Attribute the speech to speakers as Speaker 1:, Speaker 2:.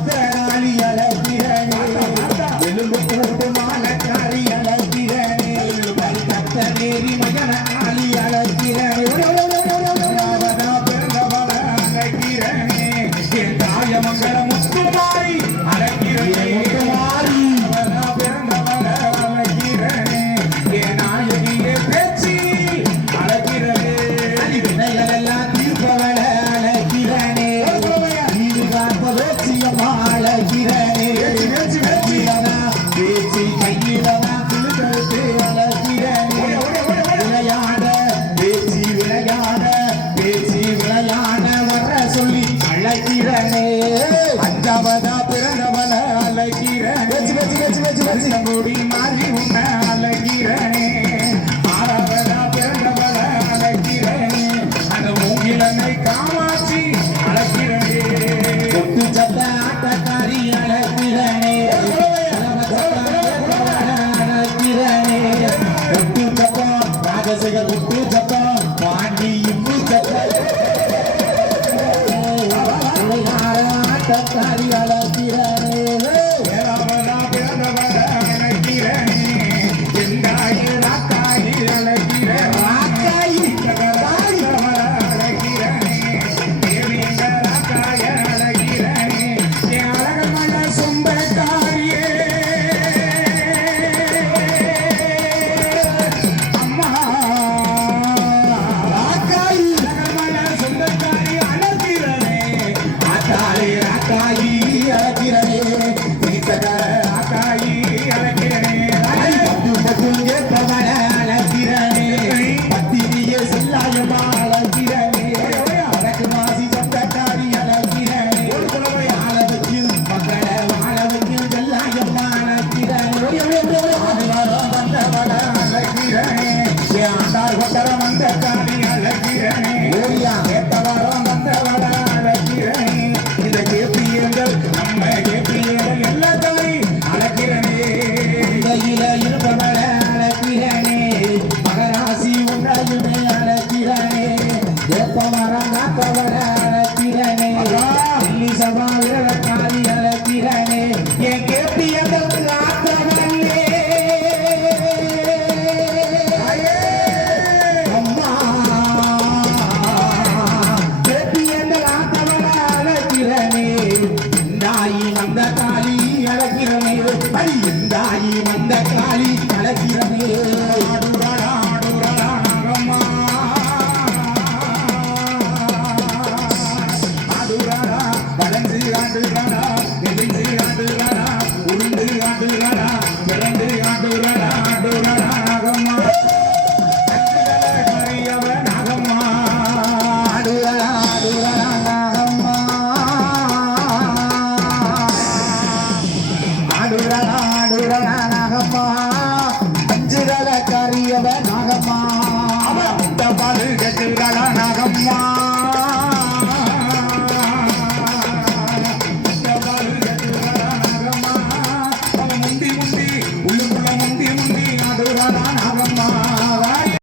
Speaker 1: அத்தனாளி அழைக்கிறனே எலும்பு கூட்டுமான காரி அழைக்கிறனே கத்த நேரி மகன ஆளி அழைக்கிறனேராவதா
Speaker 2: பிறந்தவள அழைக்கிறனே என் தாய மங்கள முத்துமாரி அழைக்கிறனே தவதா பிறந்தவள அழகிற வெச்சு வெச்சு வெச்சு வெச்சு வெச்சு முடி மாறி உன்ன அழகிற
Speaker 1: ஆட்டக்காரி ஆடி வந்த காளி கலக்கிறது
Speaker 2: ஆடுரடா ஆடுரடா நரம்மா ஆடுரடா வளர்ந்து ஆடுரடா நெகிழ்ந்து ஆடுரடா உளுந்து ஆடுரடா பிறந்து
Speaker 1: நடுறா நாகம்மா அஞ்சுதல கரியவ நாகம்மா அவ
Speaker 2: பாரு கட்டுறா